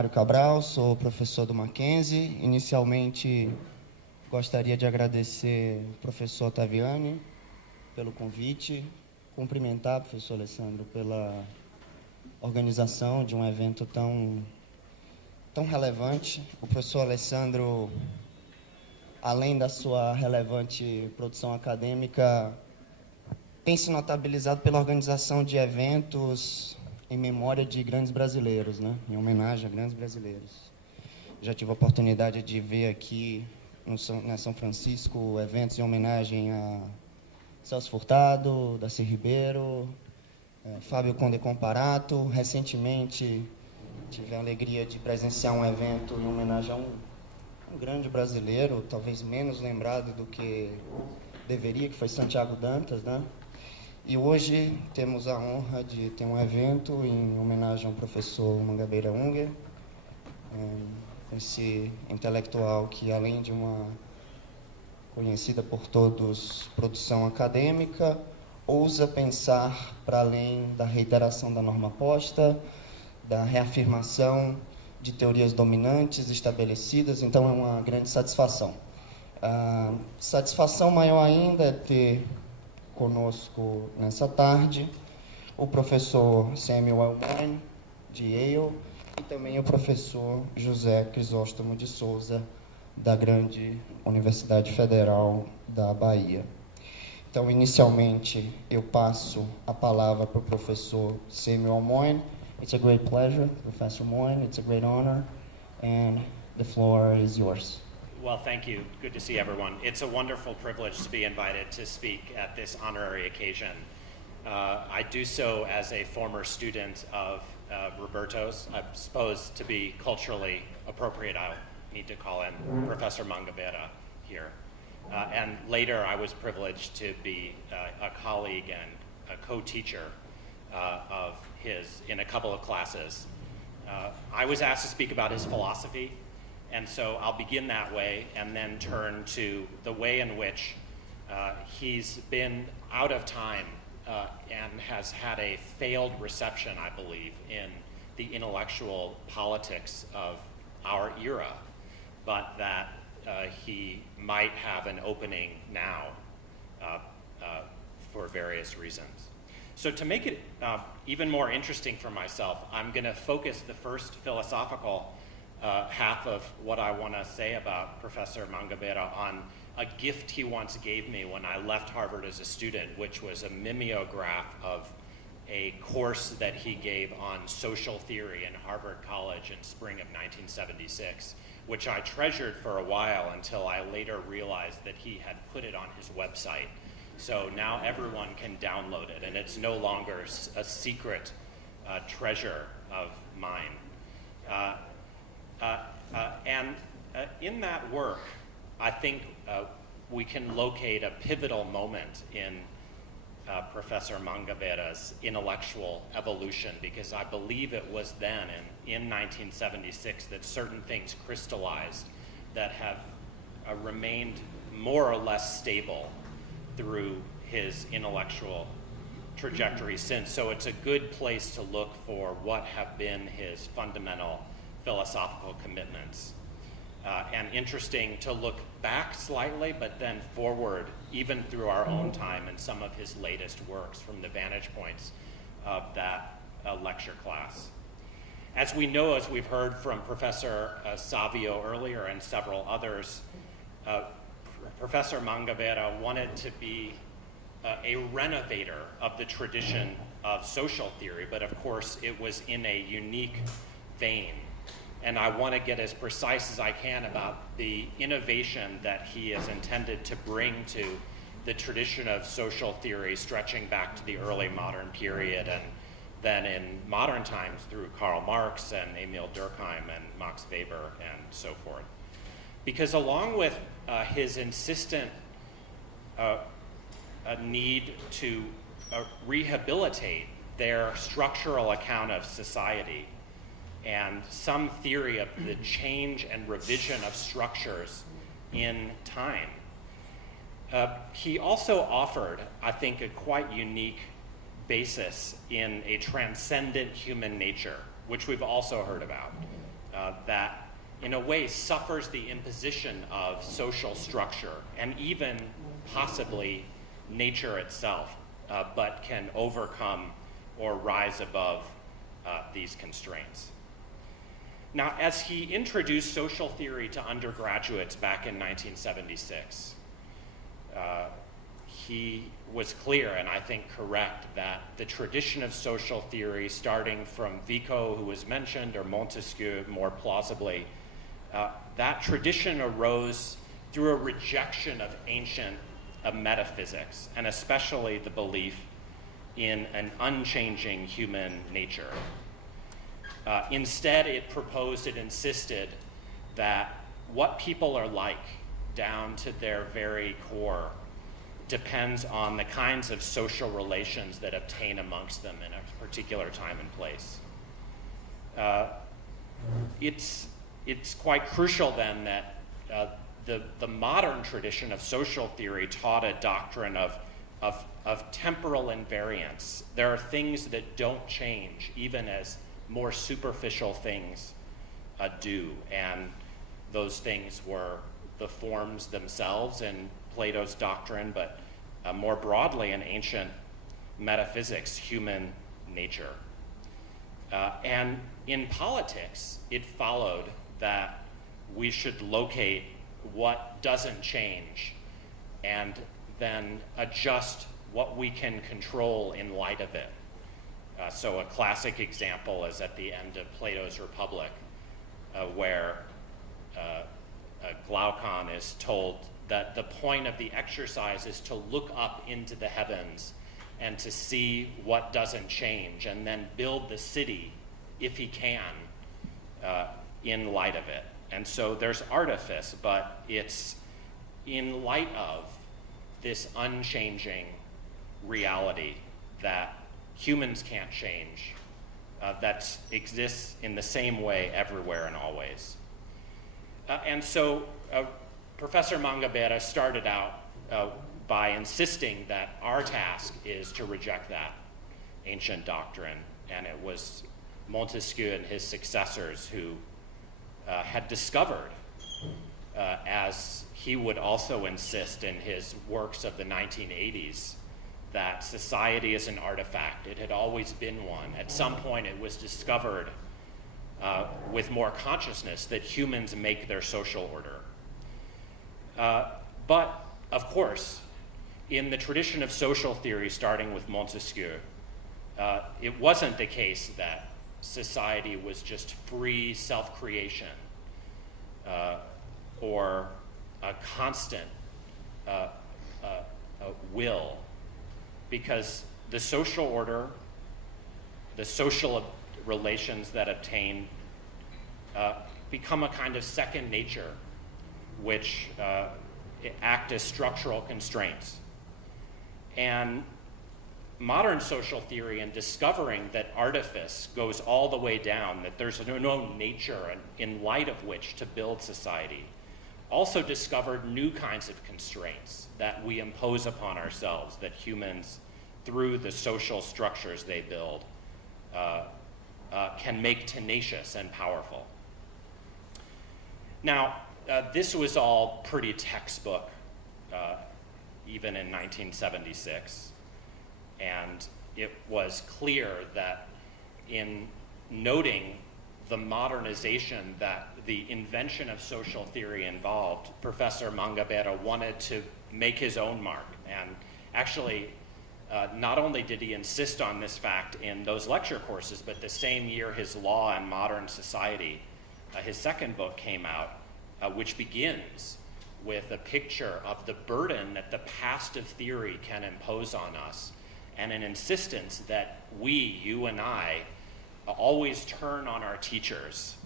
Mário Cabral, sou professor do Mackenzie. Inicialmente, gostaria de agradecer ao professor Ottaviani pelo convite, cumprimentar o professor Alessandro pela organização de um evento tão relevante. O professor Alessandro, além da sua relevante produção acadêmica, tem se notabilizado pela organização de eventos em memória de grandes brasileiros, né? Em homenagem a grandes brasileiros. Já tive a oportunidade de ver aqui na São Francisco eventos em homenagem a Celso Furtado, Darcy Ribeiro, Fábio Conde Comparato. Recentemente tive a alegria de presenciar um evento em homenagem a um grande brasileiro, talvez menos lembrado do que deveria, que foi Santiago Dantas, né? E hoje temos a honra de ter um evento em homenagem ao professor Mangabeira Unger, esse intelectual que, além de uma conhecida por todos produção acadêmica, ousa pensar para além da reiteração da norma posta, da reafirmação de teorias dominantes estabelecidas. Então é uma grande satisfação. A satisfação maior ainda é ter conosco nessa tarde o professor Samuel Moyn, de Yale, e também o professor José Crisóstomo de Souza, da grande Universidade Federal da Bahia. Então, inicialmente, eu passo a palavra para o professor Samuel Moyn. It's a great pleasure, Professor Moyn. It's a great honor, and the floor is yours. Well, thank you. Good to see everyone. It's a wonderful privilege to be invited to speak at this honorary occasion. I do so as a former student of Roberto's. I suppose to be culturally appropriate, I'll need to call in Professor Mangabeira here. And later I was privileged to be a colleague and a co-teacher of his in a couple of classes. I was asked to speak about his philosophy, and so I'll begin that way and then turn to the way in which he's been out of time and has had a failed reception, I believe, in the intellectual politics of our era, but that he might have an opening now for various reasons. So to make it even more interesting for myself, I'm going to focus the first philosophical half of what I want to say about Professor Mangabeira on a gift he once gave me when I left Harvard as a student, which was a mimeograph of a course that he gave on social theory in Harvard College in spring of 1976, which I treasured for a while until I later realized that he had put it on his website. So now everyone can download it, and it's no longer a secret treasure of mine. And in that work, I think we can locate a pivotal moment in Professor Mangabeira's intellectual evolution, because I believe it was then, in 1976, that certain things crystallized that have remained more or less stable through his intellectual trajectory since. So it's a good place to look for what have been his fundamental philosophical commitments. And interesting to look back slightly, but then forward, even through our own time and some of his latest works from the vantage points of that lecture class. As we know, as we've heard from Professor Savio earlier and several others, Professor Mangabeira wanted to be a renovator of the tradition of social theory, but of course it was in a unique vein. And I want to get as precise as I can about the innovation that he is intended to bring to the tradition of social theory, stretching back to the early modern period, and then in modern times through Karl Marx and Emil Durkheim and Max Weber and so forth. Because along with his insistent need to rehabilitate their structural account of society, and some theory of the change and revision of structures in time. He also offered, I think, a quite unique basis in a transcendent human nature, which we've also heard about. that in a way suffers the imposition of social structure and even possibly nature itself, but can overcome or rise above these constraints. Now, as he introduced social theory to undergraduates back in 1976, he was clear, and I think correct, that the tradition of social theory, starting from Vico, who was mentioned, or Montesquieu more plausibly, that tradition arose through a rejection of ancient metaphysics, and especially the belief in an unchanging human nature. Instead, it proposed, it insisted that what people are like down to their very core depends on the kinds of social relations that obtain amongst them in a particular time and place. It's quite crucial then that the modern tradition of social theory taught a doctrine of temporal invariance. There are things that don't change, even as more superficial things do, and those things were the forms themselves in Plato's doctrine, but more broadly in ancient metaphysics, human nature. And in politics, it followed that we should locate what doesn't change and then adjust what we can control in light of it. So a classic example is at the end of Plato's Republic, where Glaucon is told that the point of the exercise is to look up into the heavens and to see what doesn't change, and then build the city, if he can, in light of it. And so there's artifice, but it's in light of this unchanging reality that humans can't change, that exists in the same way everywhere and always. And so Professor Mangabeira started out by insisting that our task is to reject that ancient doctrine, and it was Montesquieu and his successors who had discovered, as he would also insist in his works of the 1980s, that society is an artifact. It had always been one. At some point it was discovered with more consciousness that humans make their social order. But, of course, in the tradition of social theory, starting with Montesquieu, it wasn't the case that society was just free self-creation or a constant will, because the social order, the social relations that obtain become a kind of second nature, which act as structural constraints. And modern social theory, in discovering that artifice goes all the way down, that there's no nature in light of which to build society, also discovered new kinds of constraints that we impose upon ourselves, that humans, through the social structures they build, can make tenacious and powerful. Now, this was all pretty textbook, even in 1976. And it was clear that in noting the modernization that the invention of social theory involved, Professor Mangabeira wanted to make his own mark. And actually, not only did he insist on this fact in those lecture courses, but the same year his Law and Modern Society, his second book, came out, which begins with a picture of the burden that the past of theory can impose on us, and an insistence that we, you and I, always turn on our teachers,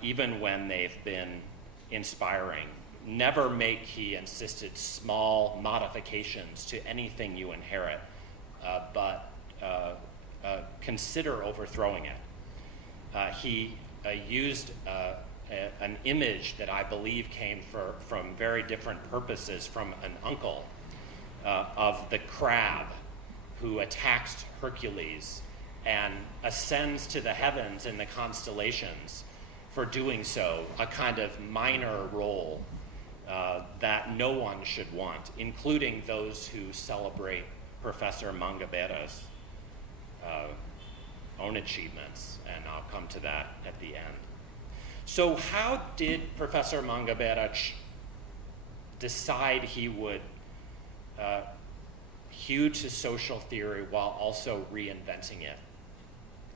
even when they've been inspiring. Never make, he insisted, small modifications to anything you inherit, but consider overthrowing it. He used an image that I believe came from very different purposes from an uncle, of the crab who attacks Hercules and ascends to the heavens in the constellations for doing so a kind of minor role that no one should want, including those who celebrate Professor Mangabeira's own achievements, and I'll come to that at the end. So how did Professor Mangabeira decide he would hew to social theory while also reinventing it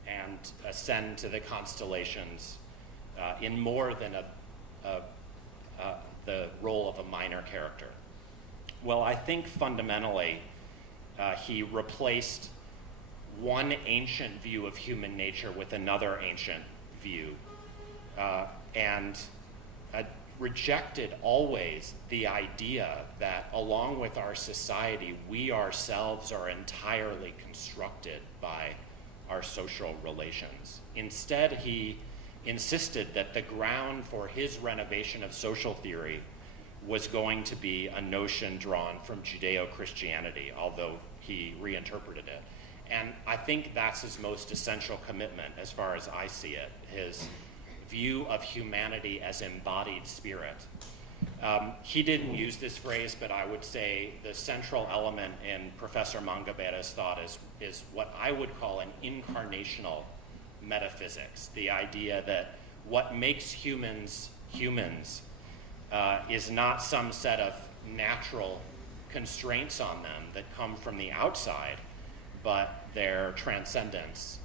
and ascend to the constellations in more than the role of a minor character? Well, I think fundamentally he replaced one ancient view of human nature with another ancient view, and rejected always the idea that along with our society, we ourselves are entirely constructed by our social relations. Instead, he insisted that the ground for his renovation of social theory was going to be a notion drawn from Judeo-Christianity, although he reinterpreted it. And I think that's his most essential commitment as far as I see it, his view of humanity as embodied spirit. He didn't use this phrase, but I would say the central element in Professor Mangabeira's thought is what I would call an incarnational metaphysics, the idea that what makes humans humans is not some set of natural constraints on them that come from the outside, but their transcendence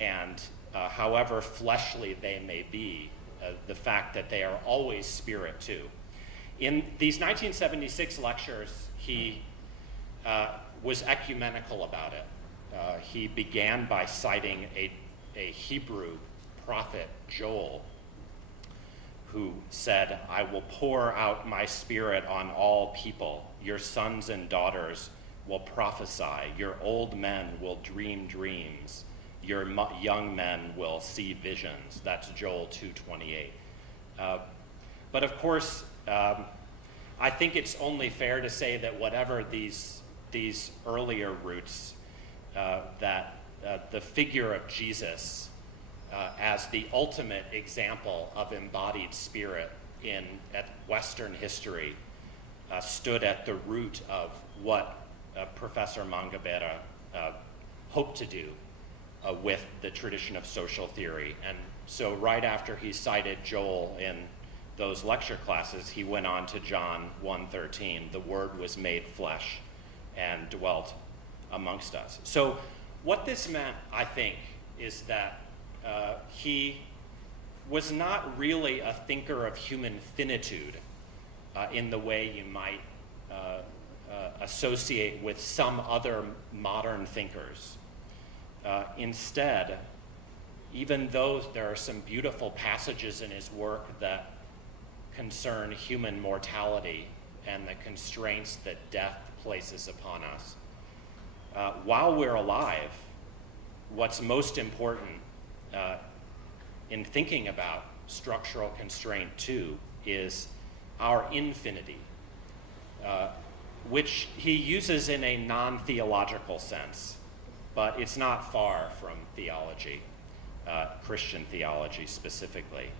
and however fleshly they may be, the fact that they are always spirit too. In these 1976 lectures, he was ecumenical about it. He began by citing a Hebrew prophet, Joel, who said, "I will pour out my spirit on all people. Your sons and daughters will prophesy. Your old men will dream dreams. Your young men will see visions." That's Joel 2:28. But of course, I think it's only fair to say that whatever these earlier roots, that the figure of Jesus as the ultimate example of embodied spirit at Western history stood at the root of what Professor Mangabeira hoped to do with the tradition of social theory. And so right after he cited Joel in those lecture classes, he went on to John 1:13, "The Word was made flesh and dwelt amongst us." So what this meant, I think, is that he was not really a thinker of human finitude in the way you might associate with some other modern thinkers. Instead, even though there are some beautiful passages in his work that concern human mortality and the constraints that death places upon us, while we're alive, what's most important in thinking about structural constraint too is our infinity, which he uses in a non-theological sense, but it's not far from theology, Christian theology specifically.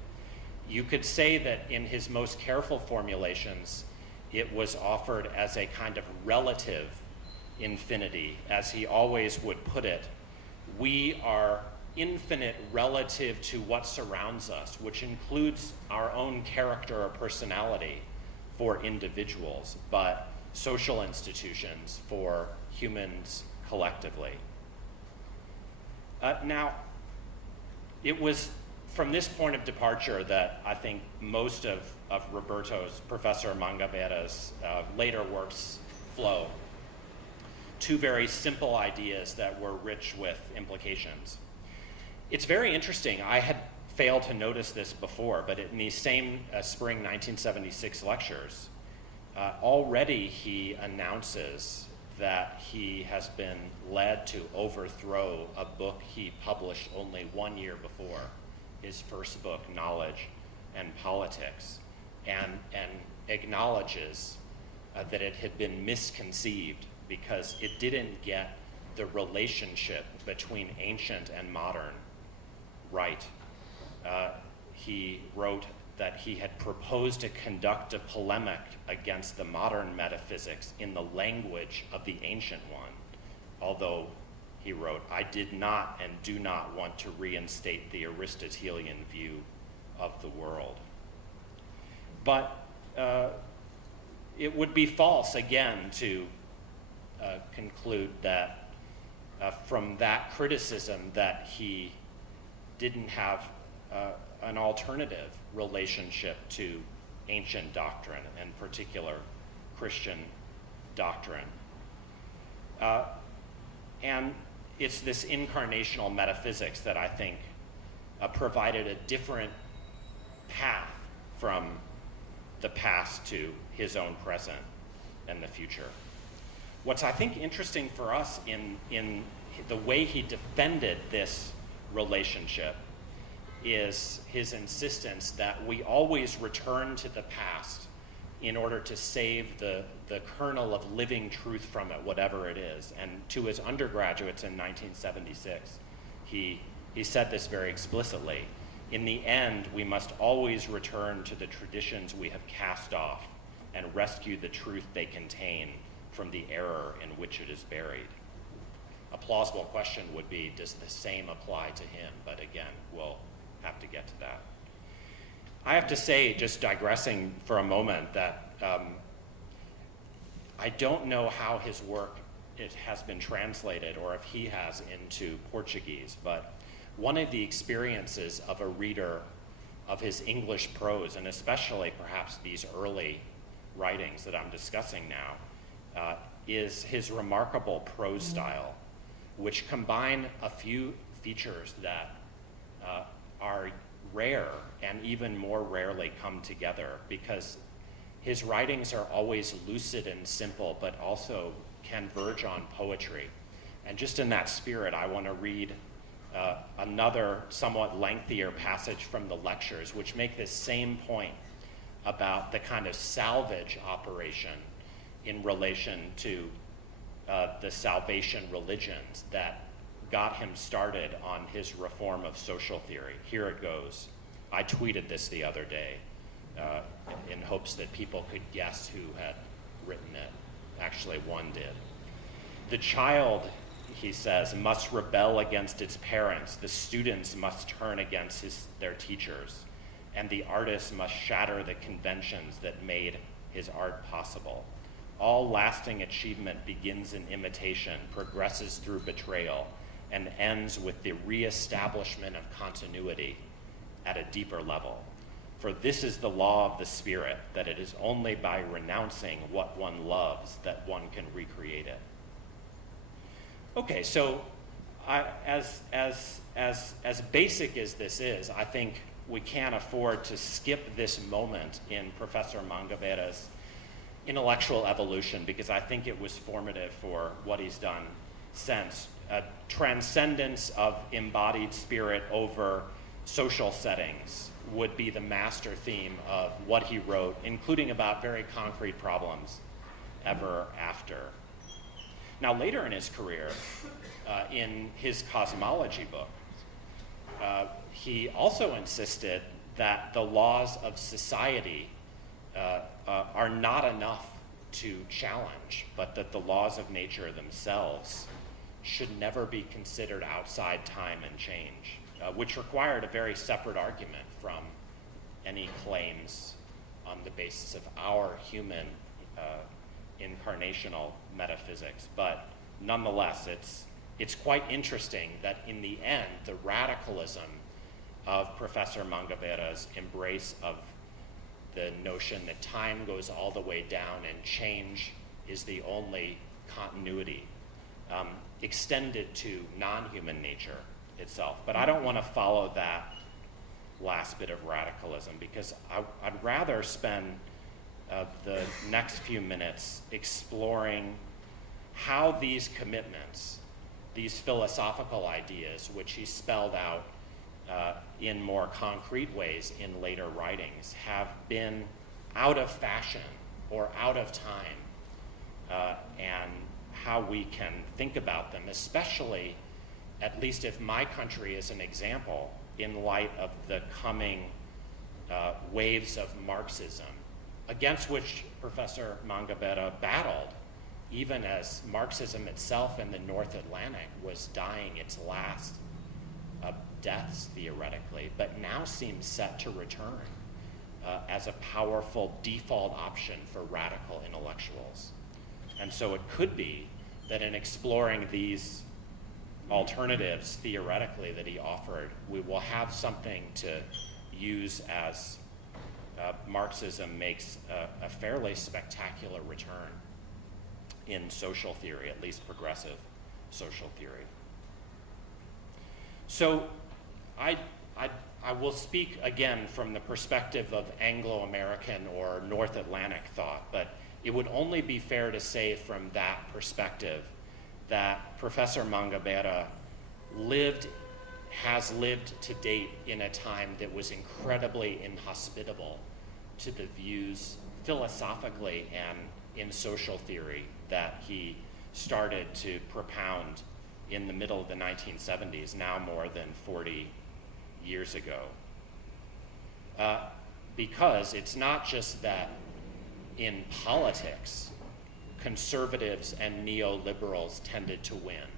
You could say that in his most careful formulations, it was offered as a kind of relative infinity. As he always would put it, we are infinite relative to what surrounds us, which includes our own character or personality for individuals, but social institutions for humans collectively. Now, it was from this point of departure that I think most of Roberto's, Professor Mangabeira's later works flow. Two very simple ideas that were rich with implications. It's very interesting. I had failed to notice this before, but in these same spring 1976 lectures, already he announces that he has been led to overthrow a book he published only 1 year before, his first book, Knowledge and Politics, and acknowledges that it had been misconceived because it didn't get the relationship between ancient and modern right. he wrote that he had proposed to conduct a polemic against the modern metaphysics in the language of the ancient one, although he wrote, "I did not and do not want to reinstate the Aristotelian view of the world." But it would be false, again, to conclude that from that criticism that he didn't have an alternative relationship to ancient doctrine, in particular Christian doctrine. And it's this incarnational metaphysics that I think provided a different path from the past to his own present and the future. What's, I think, interesting for us in the way he defended this relationship is his insistence that we always return to the past in order to save the kernel of living truth from it, whatever it is. And to his undergraduates in 1976, he said this very explicitly. In the end, we must always return to the traditions we have cast off and rescue the truth they contain from the error in which it is buried. A plausible question would be, does the same apply to him? But again, we'll have to get to that. I have to say, just digressing for a moment, that I don't know how his work has been translated or if he has into Portuguese, but one of the experiences of a reader of his English prose, and especially perhaps these early writings that I'm discussing now, is his remarkable prose style, which combine a few features that are rare and even more rarely come together, because his writings are always lucid and simple, but also can verge on poetry. And just in that spirit, I want to read another somewhat lengthier passage from the lectures, which make this same point about the kind of salvage operation in relation to the salvation religions that got him started on his reform of social theory. Here it goes. I tweeted this the other day in hopes that people could guess who had written it. Actually, one did. The child, he says, must rebel against its parents. The students must turn against their teachers. And the artist must shatter the conventions that made his art possible. All lasting achievement begins in imitation, progresses through betrayal, and ends with the reestablishment of continuity at a deeper level. For this is the law of the spirit, that it is only by renouncing what one loves that one can recreate it. Okay, so as basic as this is, I think we can't afford to skip this moment in Professor Mangabeira's intellectual evolution, because I think it was formative for what he's done since. Transcendence of embodied spirit over social settings would be the master theme of what he wrote, including about very concrete problems ever after. Now, later in his career, in his cosmology book, he also insisted that the laws of society are not enough to challenge, but that the laws of nature themselves should never be considered outside time and change, which required a very separate argument from any claims on the basis of our human incarnational metaphysics. But nonetheless, it's quite interesting that in the end, the radicalism of Professor Mangabeira's embrace of the notion that time goes all the way down and change is the only continuity, extended to non-human nature itself. But I don't want to follow that last bit of radicalism, because I'd rather spend the next few minutes exploring how these commitments, these philosophical ideas, which he spelled out in more concrete ways in later writings, have been out of fashion or out of time, and how we can think about them, especially, at least if my country is an example, in light of the coming waves of Marxism, against which Professor Mangabeira battled, even as Marxism itself in the North Atlantic was dying its last deaths, theoretically, but now seems set to return as a powerful default option for radical intellectuals. And so it could be that in exploring these alternatives theoretically that he offered, we will have something to use as Marxism makes a fairly spectacular return in social theory, at least progressive social theory. So I will speak again from the perspective of Anglo-American or North Atlantic thought, but it would only be fair to say from that perspective that Professor Mangabeira has lived to date in a time that was incredibly inhospitable to the views philosophically and in social theory that he started to propound in the middle of the 1970s, now more than 40 years ago. Because it's not just that in politics, conservatives and neoliberals tended to win,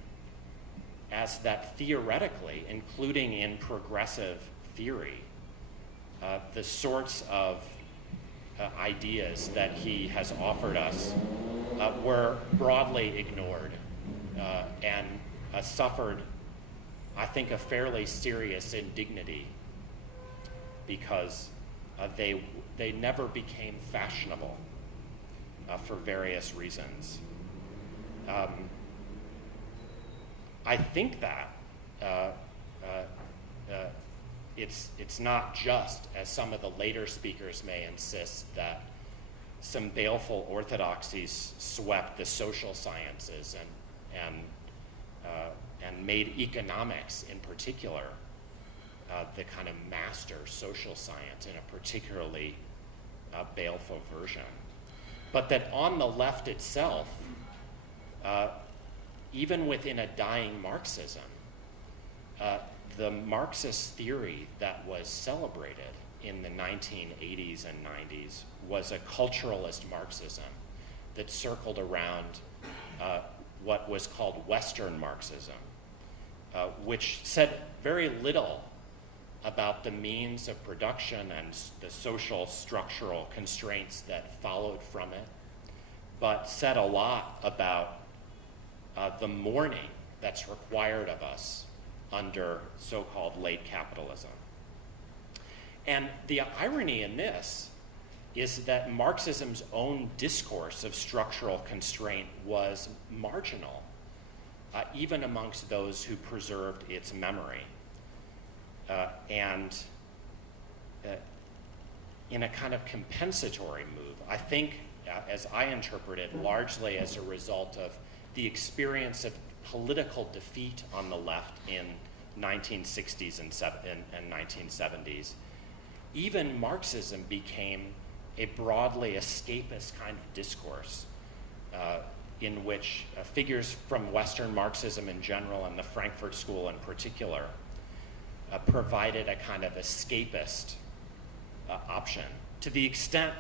as that theoretically, including in progressive theory, the sorts of ideas that he has offered us were broadly ignored and suffered, I think, a fairly serious indignity because they never became fashionable for various reasons. I think that it's not just, as some of the later speakers may insist, that some baleful orthodoxies swept the social sciences and made economics in particular the kind of master social science in a particularly baleful version. But that on the left itself, even within a dying Marxism, the Marxist theory that was celebrated in the 1980s and 90s was a culturalist Marxism that circled around what was called Western Marxism, which said very little about the means of production and the social structural constraints that followed from it, but said a lot about the mourning that's required of us under so-called late capitalism. And the irony in this is that Marxism's own discourse of structural constraint was marginal, even amongst those who preserved its memory. And in a kind of compensatory move, I think, as I interpret it, largely as a result of the experience of political defeat on the left in 1960s and 1970s, even Marxism became a broadly escapist kind of discourse in which figures from Western Marxism in general and the Frankfurt School in particular provided a kind of escapist option. To the extent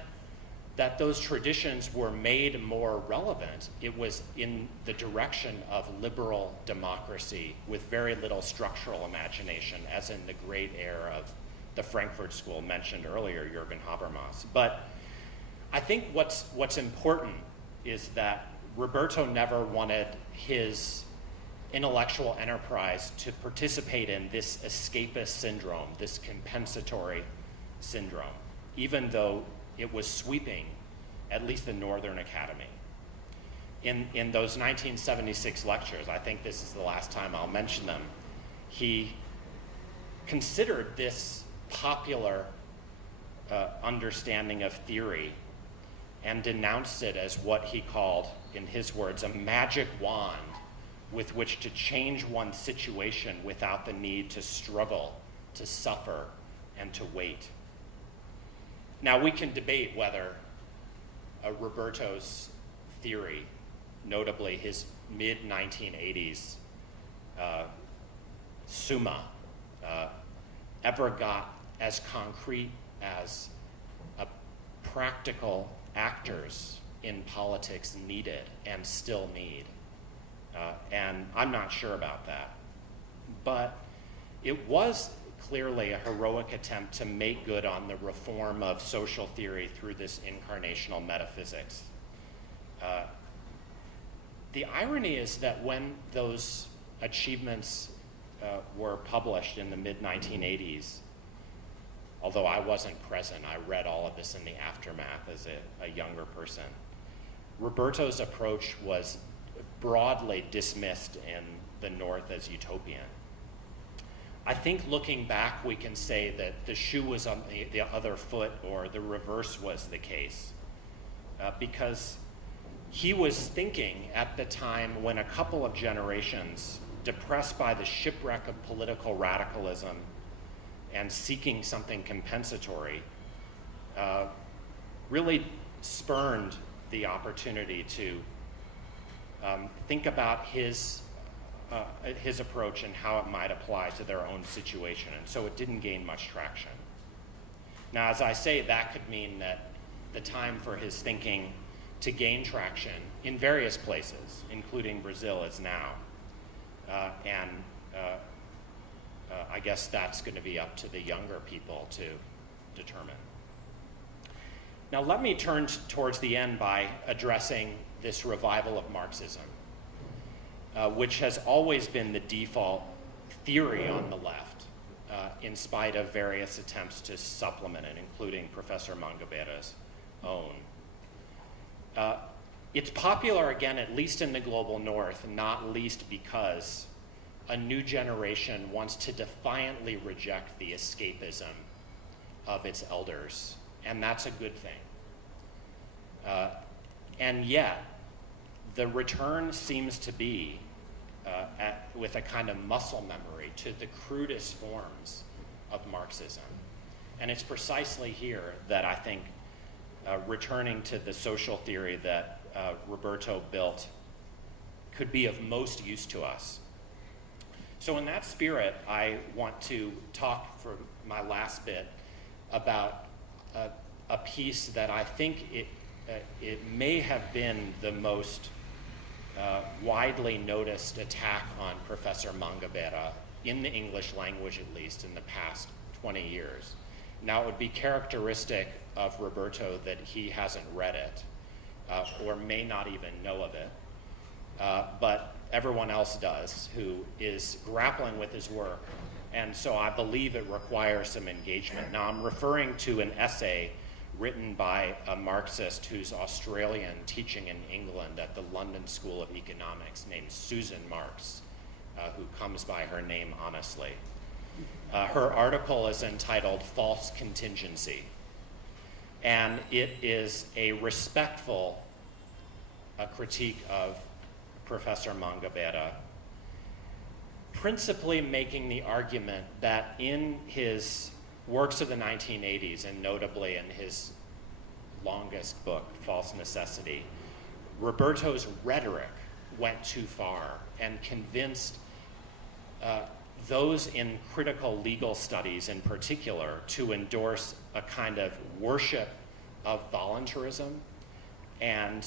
that those traditions were made more relevant, it was in the direction of liberal democracy with very little structural imagination, as in the great era of the Frankfurt School mentioned earlier, Jürgen Habermas. But I think what's important is that Roberto never wanted his intellectual enterprise to participate in this escapist syndrome, this compensatory syndrome, even though it was sweeping at least the Northern Academy. In those 1976 lectures, I think this is the last time I'll mention them, he considered this popular understanding of theory and denounced it as what he called, in his words, a magic wand with which to change one's situation without the need to struggle, to suffer, and to wait. Now, we can debate whether Roberto's theory, notably his mid-1980s Summa, ever got as concrete as practical actors in politics needed and still need. And I'm not sure about that. But it was clearly a heroic attempt to make good on the reform of social theory through this incarnational metaphysics. The irony is that when those achievements were published in the mid-1980s, although I wasn't present, I read all of this in the aftermath as a younger person, Roberto's approach was broadly dismissed in the North as utopian. I think looking back, we can say that the shoe was on the other foot, or the reverse was the case, because he was thinking at the time when a couple of generations, depressed by the shipwreck of political radicalism and seeking something compensatory, really spurned the opportunity to think about his approach and how it might apply to their own situation. And so it didn't gain much traction. Now, as I say, that could mean that the time for his thinking to gain traction in various places, including Brazil, is now. I guess that's going to be up to the younger people to determine. Now, let me turn towards the end by addressing this revival of Marxism, which has always been the default theory on the left, in spite of various attempts to supplement it, including Professor Mangabeira's own. It's popular, again, at least in the global North, not least because a new generation wants to defiantly reject the escapism of its elders, and that's a good thing. And yet, the return seems to be with a kind of muscle memory to the crudest forms of Marxism. And it's precisely here that I think returning to the social theory that Roberto built could be of most use to us. So in that spirit, I want to talk for my last bit about a piece that I think it may have been the most widely noticed attack on Professor Mangabeira, in the English language at least, in the past 20 years. Now, it would be characteristic of Roberto that he hasn't read it, or may not even know of it, but everyone else does who is grappling with his work, and so I believe it requires some engagement. Now, I'm referring to an essay written by a Marxist who's Australian, teaching in England at the London School of Economics, named Susan Marks, who comes by her name honestly. Her article is entitled "False Contingency," and it is a respectful critique of Professor Mangabeira, principally making the argument that in his works of the 1980s, and notably in his longest book, False Necessity, Roberto's rhetoric went too far and convinced those in critical legal studies in particular to endorse a kind of worship of voluntarism and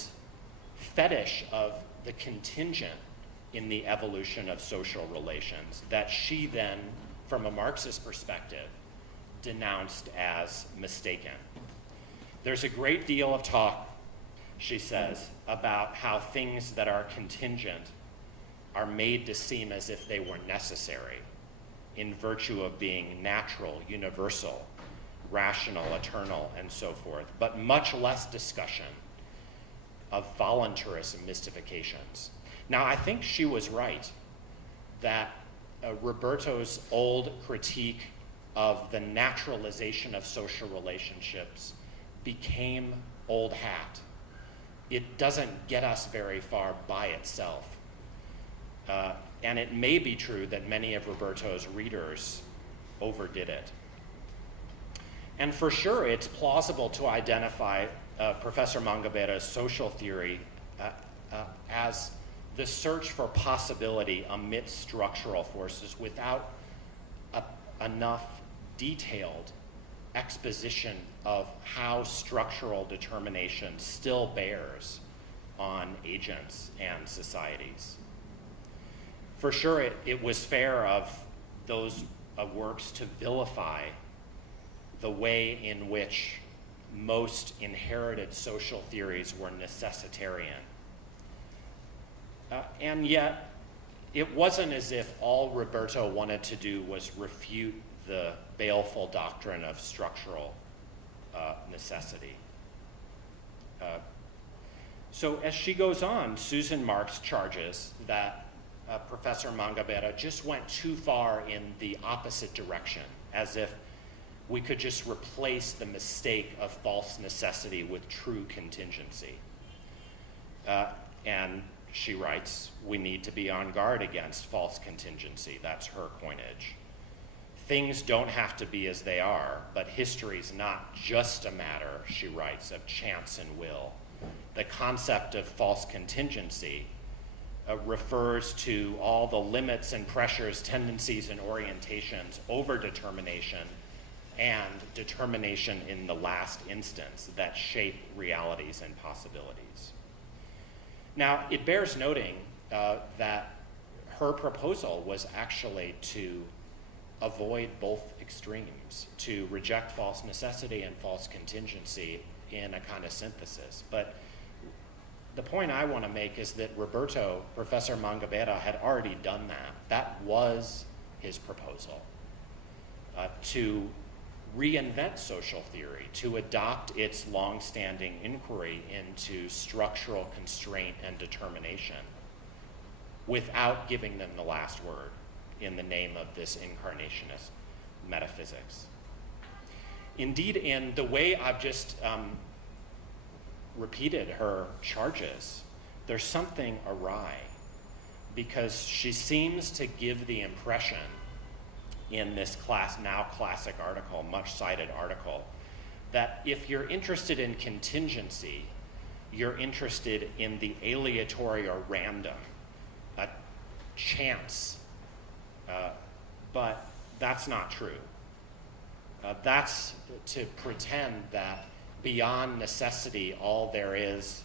fetish of the contingent in the evolution of social relations that she then, from a Marxist perspective, denounced as mistaken. There's a great deal of talk, she says, about how things that are contingent are made to seem as if they were necessary in virtue of being natural, universal, rational, eternal, and so forth, but much less discussion of voluntarist mystifications. Now, I think she was right that Roberto's old critique of the naturalization of social relationships became old hat. It doesn't get us very far by itself. And it may be true that many of Roberto's readers overdid it. And for sure, it's plausible to identify Professor Mangabeira's social theory as the search for possibility amidst structural forces without enough detailed exposition of how structural determination still bears on agents and societies. For sure, it was fair of those works to vilify the way in which most inherited social theories were necessitarian. And yet, it wasn't as if all Roberto wanted to do was refute the baleful doctrine of structural necessity. So as she goes on, Susan Marks charges that Professor Mangabeira just went too far in the opposite direction, as if we could just replace the mistake of false necessity with true contingency. And she writes, we need to be on guard against false contingency. That's her coinage. Things don't have to be as they are, but history's not just a matter, she writes, of chance and will. The concept of false contingency refers to all the limits and pressures, tendencies and orientations over determination and determination in the last instance that shape realities and possibilities. Now, it bears noting that her proposal was actually to avoid both extremes, to reject false necessity and false contingency in a kind of synthesis. But the point I want to make is that Roberto, Professor Mangabeira, had already done that. That was his proposal, to reinvent social theory, to adopt its long-standing inquiry into structural constraint and determination without giving them the last word in the name of this incarnationist metaphysics. Indeed, in the way I've just repeated her charges, there's something awry, because she seems to give the impression in this now classic article, much cited article, that if you're interested in contingency, you're interested in the aleatory or random, a chance. But that's not true. That's to pretend that beyond necessity, all there is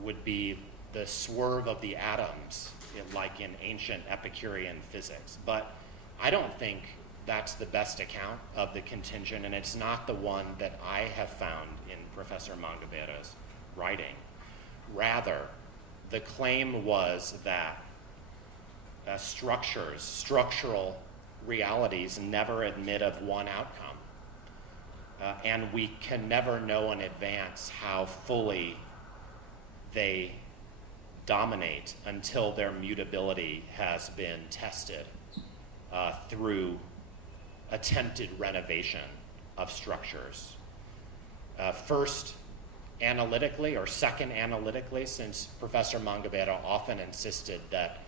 would be the swerve of the atoms, like in ancient Epicurean physics. But I don't think that's the best account of the contingent, and it's not the one that I have found in Professor Mangabeira's writing. Rather, the claim was that structural realities never admit of one outcome. And we can never know in advance how fully they dominate until their mutability has been tested through attempted renovation of structures. First, analytically, or second analytically, since Professor Mangabeira often insisted that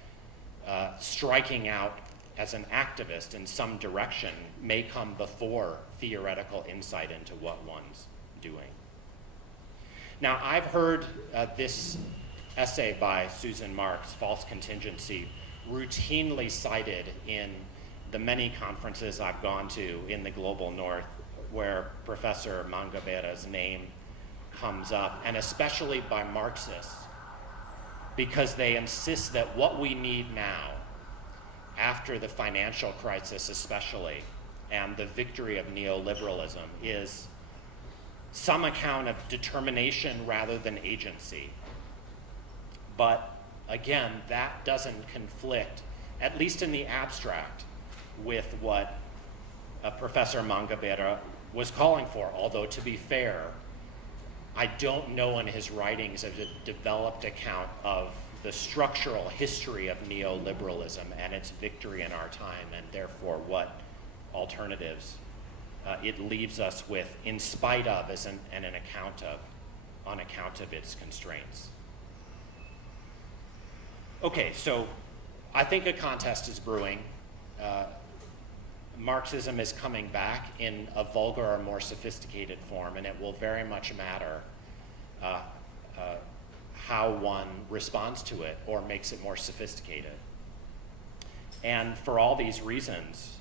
striking out as an activist in some direction may come before theoretical insight into what one's doing. Now, I've heard this essay by Susan Marks, False Contingency, routinely cited in the many conferences I've gone to in the global north where Professor Mangabeira's name comes up, and especially by Marxists, because they insist that what we need now, after the financial crisis especially, and the victory of neoliberalism, is some account of determination rather than agency. But again, that doesn't conflict, at least in the abstract, with what Professor Mangabeira was calling for. Although, to be fair, I don't know in his writings of a developed account of the structural history of neoliberalism and its victory in our time, and therefore what alternatives it leaves us with, in spite of, as an account of, on account of its constraints. Okay, so I think a contest is brewing. Marxism is coming back in a vulgar or more sophisticated form, and it will very much matter how one responds to it or makes it more sophisticated. And for all these reasons,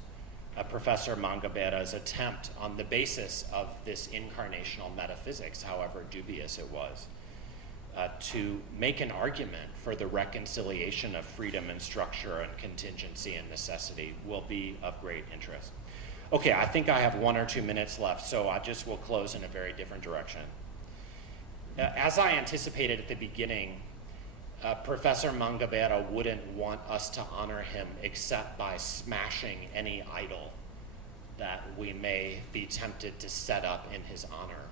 Professor Mangabeira's attempt on the basis of this incarnational metaphysics, however dubious it was, to make an argument for the reconciliation of freedom and structure and contingency and necessity will be of great interest. Okay, I think I have 1 or 2 minutes left, so I just will close in a very different direction. As I anticipated at the beginning, Professor Mangabeira wouldn't want us to honor him except by smashing any idol that we may be tempted to set up in his honor.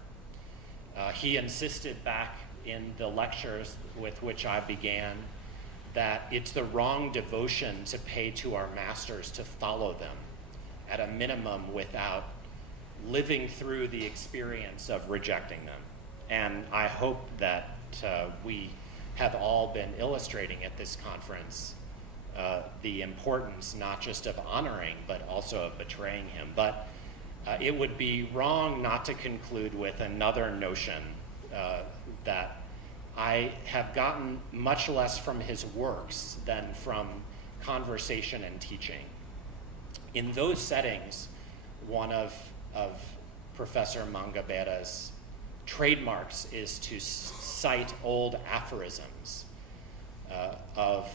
He insisted back in the lectures with which I began that it's the wrong devotion to pay to our masters to follow them, at a minimum without living through the experience of rejecting them. And I hope that we have all been illustrating at this conference the importance not just of honoring, but also of betraying him. But it would be wrong not to conclude with another notion that I have gotten much less from his works than from conversation and teaching. In those settings, one of Professor Mangabeira's trademarks is to cite old aphorisms of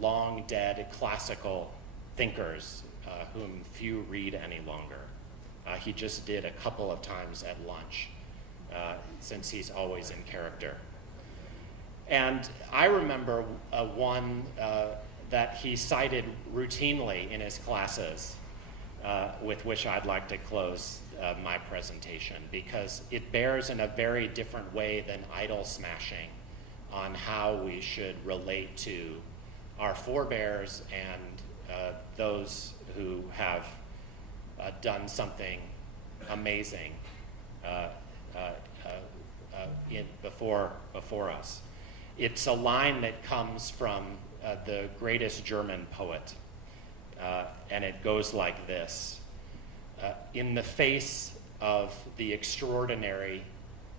long dead classical thinkers whom few read any longer. He just did a couple of times at lunch, since he's always in character. And I remember one that he cited routinely in his classes, with which I'd like to close my presentation, because it bears in a very different way than idol smashing on how we should relate to our forebears and those who have done something amazing before us. It's a line that comes from the greatest German poet, and it goes like this. In the face of the extraordinary,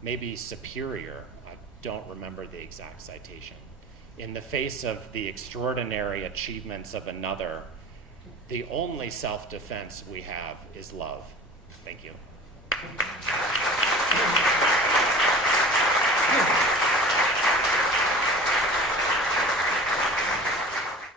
maybe superior, I don't remember the exact citation, in the face of the extraordinary achievements of another, the only self-defense we have is love. Thank you.